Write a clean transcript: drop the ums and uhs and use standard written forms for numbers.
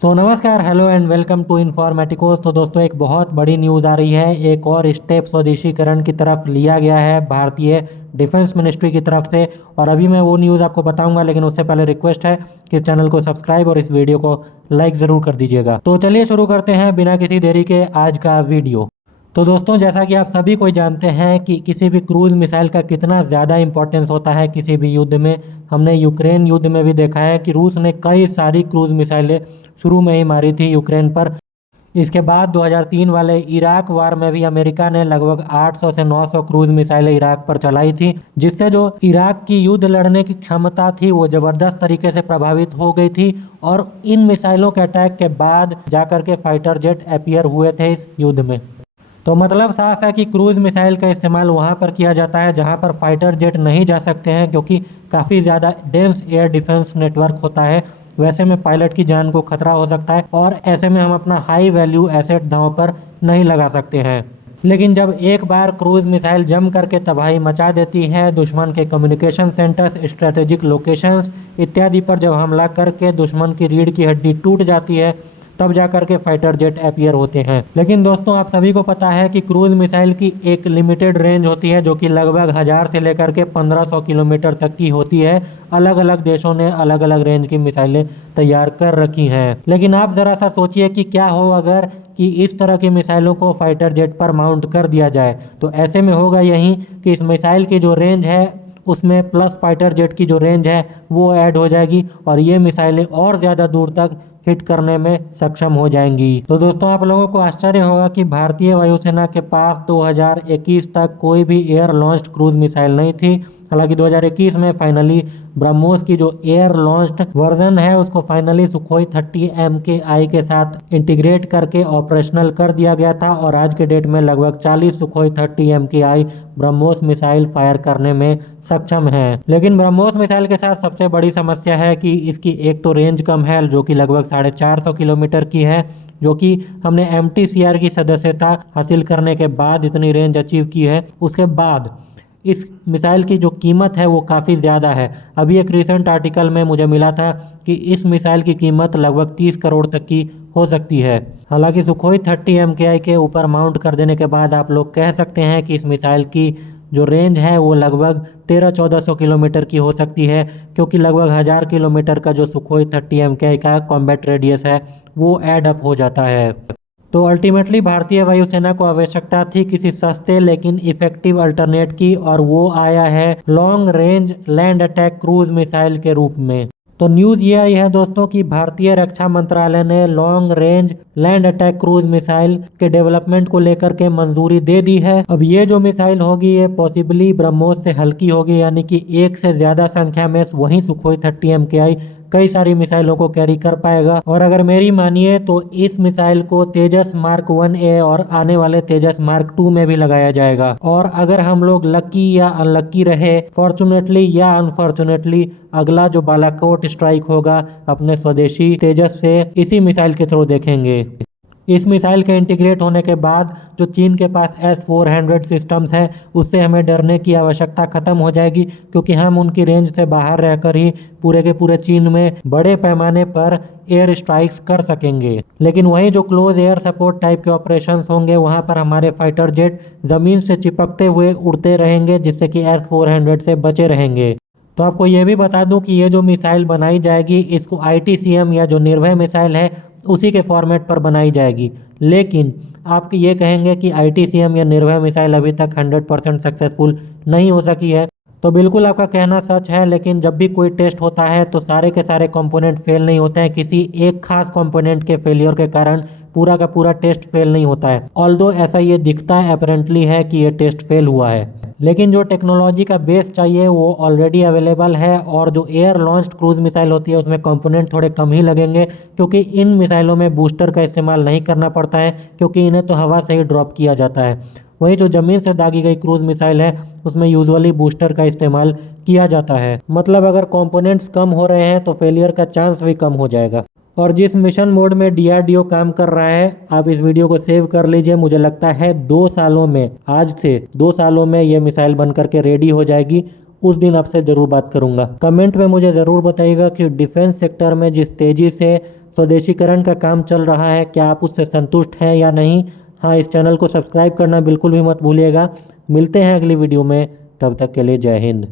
नमस्कार, hello and welcome to इन्फॉर्मेटिकोस। तो दोस्तों, एक बहुत बड़ी न्यूज़ आ रही है। एक और स्टेप स्वदेशीकरण की तरफ लिया गया है भारतीय डिफेंस मिनिस्ट्री की तरफ से। और अभी मैं वो न्यूज़ आपको बताऊंगा, लेकिन उससे पहले रिक्वेस्ट है कि चैनल को सब्सक्राइब और इस वीडियो को लाइक ज़रूर कर दीजिएगा। तो चलिए शुरू करते हैं बिना किसी देरी के आज का वीडियो। तो दोस्तों, जैसा कि आप सभी कोई जानते हैं कि किसी भी क्रूज़ मिसाइल का कितना ज़्यादा इंपॉर्टेंस होता है किसी भी युद्ध में। हमने यूक्रेन युद्ध में भी देखा है कि रूस ने कई सारी क्रूज़ मिसाइलें शुरू में ही मारी थी यूक्रेन पर। इसके बाद 2003 वाले इराक वार में भी अमेरिका ने लगभग 800 से 900 क्रूज़ मिसाइलें इराक पर चलाई थी, जिससे जो इराक की युद्ध लड़ने की क्षमता थी वो ज़बरदस्त तरीके से प्रभावित हो गई थी। और इन मिसाइलों के अटैक के बाद जाकर के फाइटर जेट अपीयर हुए थे इस युद्ध में। तो मतलब साफ है कि क्रूज़ मिसाइल का इस्तेमाल वहाँ पर किया जाता है जहाँ पर फाइटर जेट नहीं जा सकते हैं, क्योंकि काफ़ी ज़्यादा डेंस एयर डिफेंस नेटवर्क होता है। वैसे में पायलट की जान को खतरा हो सकता है और ऐसे में हम अपना हाई वैल्यू एसेट दांव पर नहीं लगा सकते हैं। लेकिन जब एक बार क्रूज़ मिसाइल जम करके तबाही मचा देती है, दुश्मन के कम्युनिकेशन सेंटर्स, स्ट्रेटेजिक लोकेशंस इत्यादि पर जब हमला करके दुश्मन की रीढ़ की हड्डी टूट जाती है, तब जाकर के फाइटर जेट अपीयर होते हैं। लेकिन दोस्तों, आप सभी को पता है कि क्रूज़ मिसाइल की एक लिमिटेड रेंज होती है, जो कि लगभग 1000 से लेकर के 1500 किलोमीटर तक की होती है। अलग अलग देशों ने अलग अलग रेंज की मिसाइलें तैयार कर रखी हैं। लेकिन आप ज़रा सा सोचिए कि क्या हो अगर कि इस तरह की मिसाइलों को फाइटर जेट पर माउंट कर दिया जाए। तो ऐसे में होगा यही कि इस मिसाइल की जो रेंज है उसमें प्लस फाइटर जेट की जो रेंज है वो ऐड हो जाएगी और ये मिसाइलें और ज़्यादा दूर तक हिट करने में सक्षम हो जाएंगी। तो दोस्तों, आप लोगों को आश्चर्य होगा कि भारतीय वायुसेना के पास 2021 तक कोई भी एयर लॉन्च्ड क्रूज मिसाइल नहीं थी। हालांकि 2021 में फाइनली ब्रह्मोस की जो एयर लॉन्च्ड वर्जन है उसको फाइनली सुखोई 30 MKI के साथ इंटीग्रेट करके ऑपरेशनल कर दिया गया था और आज के डेट में लगभग 40 Sukhoi 30 MKI BrahMos missile fire करने में सक्षम है। लेकिन ब्रह्मोस मिसाइल के साथ सबसे बड़ी समस्या है कि इसकी एक तो रेंज कम है, जो कि लगभग 450 किलोमीटर की है, जो कि हमने MTCR की सदस्यता हासिल करने के बाद इतनी रेंज अचीव की है। उसके बाद इस मिसाइल की जो कीमत है वो काफ़ी ज़्यादा है। अभी एक रिसेंट आर्टिकल में मुझे मिला था कि इस मिसाइल की कीमत लगभग 30 करोड़ तक की हो सकती है। हालांकि सुखोई 30 MKI के ऊपर माउंट कर देने के बाद आप लोग कह सकते हैं कि इस मिसाइल की जो रेंज है वो लगभग 1300-1400 किलोमीटर की हो सकती है, क्योंकि लगभग 1000 किलोमीटर का जो सुखोई 30 MKI का कॉम्बैट रेडियस है वो ऐड अप हो जाता है। तो अल्टीमेटली भारतीय वायुसेना को आवश्यकता थी किसी सस्ते लेकिन इफेक्टिव अल्टरनेट की, और वो आया है long range land attack cruise missile के रूप में। तो न्यूज़ ये आई है दोस्तों कि भारतीय रक्षा मंत्रालय ने long range land attack cruise missile के डेवलपमेंट को लेकर के मंजूरी दे दी है। अब ये जो मिसाइल होगी ये पॉसिबली ब्रह्मोस से हल्की होगी, यानी कि एक से ज़्यादा संख्या में वहीं सुखोई 30 MKI कई सारी मिसाइलों को कैरी कर पाएगा। और अगर मेरी मानिए तो इस मिसाइल को तेजस मार्क 1A और आने वाले तेजस मार्क 2 में भी लगाया जाएगा। और अगर हम लोग लकी या अनलकी रहे, फॉर्चुनेटली या अनफॉर्चुनेटली, अगला जो बालाकोट स्ट्राइक होगा अपने स्वदेशी तेजस से इसी मिसाइल के थ्रू देखेंगे। इस मिसाइल के इंटीग्रेट होने के बाद जो चीन के पास S-400 सिस्टम्स है उससे हमें डरने की आवश्यकता खत्म हो जाएगी, क्योंकि हम उनकी रेंज से बाहर रहकर ही पूरे के पूरे चीन में बड़े पैमाने पर एयर स्ट्राइक्स कर सकेंगे। लेकिन वहीं जो क्लोज एयर सपोर्ट टाइप के ऑपरेशंस होंगे वहां पर हमारे फाइटर जेट ज़मीन से चिपकते हुए उड़ते रहेंगे, जिससे कि S-400 से बचे रहेंगे। तो आपको ये भी बता दूं कि ये जो मिसाइल बनाई जाएगी इसको ITCM या जो निर्भय मिसाइल है उसी के फॉर्मेट पर बनाई जाएगी। लेकिन आप ये कहेंगे कि ITCM या निर्भय मिसाइल अभी तक 100% सक्सेसफुल नहीं हो सकी है, तो बिल्कुल आपका कहना सच है। लेकिन जब भी कोई टेस्ट होता है तो सारे के सारे कंपोनेंट फेल नहीं होते हैं, किसी एक खास कंपोनेंट के फेलियर के कारण पूरा का पूरा टेस्ट फेल नहीं होता है। ऑल्दो ऐसा ये दिखता है अपेरेंटली है कि ये टेस्ट फेल हुआ है, लेकिन जो टेक्नोलॉजी का बेस चाहिए वो ऑलरेडी अवेलेबल है। और जो एयर लॉन्च्ड क्रूज मिसाइल होती है उसमें कंपोनेंट थोड़े कम ही लगेंगे, क्योंकि इन मिसाइलों में बूस्टर का इस्तेमाल नहीं करना पड़ता है, क्योंकि इन्हें तो हवा से ही ड्रॉप किया जाता है। वही जो ज़मीन से दागी गई क्रूज मिसाइल है उसमें यूजुअली बूस्टर का इस्तेमाल किया जाता है। मतलब अगर कंपोनेंट्स कम हो रहे हैं तो फेलियर का चांस भी कम हो जाएगा। और जिस मिशन मोड में DRDO काम कर रहा है, आप इस वीडियो को सेव कर लीजिए। मुझे लगता है 2 सालों में, आज से 2 सालों में ये मिसाइल बन करके रेडी हो जाएगी। उस दिन आपसे ज़रूर बात करूंगा। कमेंट में मुझे ज़रूर बताइएगा कि डिफेंस सेक्टर में जिस तेज़ी से स्वदेशीकरण का काम चल रहा है, क्या आप उससे संतुष्ट हैं या नहीं। हाँ, इस चैनल को सब्सक्राइब करना बिल्कुल भी मत भूलिएगा। मिलते हैं अगली वीडियो में, तब तक के लिए जय हिंद।